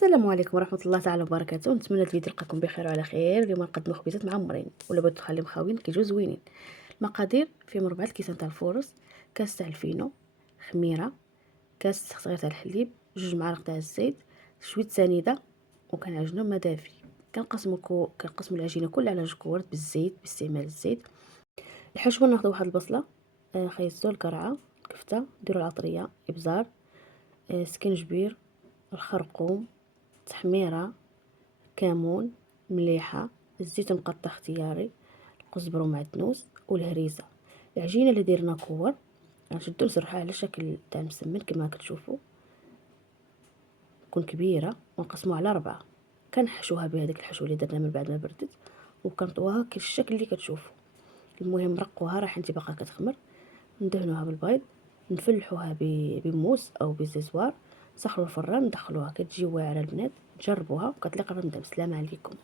السلام عليكم ورحمة الله تعالى وبركاته. نتمنى الفيديو يلقاكم بخير وعلى خير. اليوم غنقدموا خبيزات معمرين ولا بغيتو تخليهم خاويين كيجيو زوينين. المقادير: فيهم 4 الكيسان تاع الفورص، كاس تاع الفينو، خميره، كاس صغير تاع الحليب، 2 معالق تاع الزيت، شويه سنيده، وكنعجنو ما دافي. كنقسموا العجينه كلها على 2 كوارت بالزيت باستعمال الزيت. الحشوه: ناخذ واحد البصله، خيزو القرعه، الكفته، نديروا العطريه، ابزار، سكينجبير، الخرقوم، تحميره، كمون، مليحه، الزيت مقطع اختياري، الكزبره ومعدنوس، والهريسه. العجينه اللي درنا كور غنشدو نسرحوها على شكل تاع مسمن كما كتشوفوا، تكون كبيره ونقسموها على 4. كنحشوها بهذيك الحشوه اللي درنا من بعد ما بردت، وكنطوها كالشكل اللي كتشوفوا. المهم نرقوها راح انت باقا كتخمر. ندهنوها بالبيض، نفلحوها بموس او بزيزوار، نسخنوا الفران، ندخلوها كتجي واعره البنات. جربوها وكتليق الرندة. بسلامه عليكم.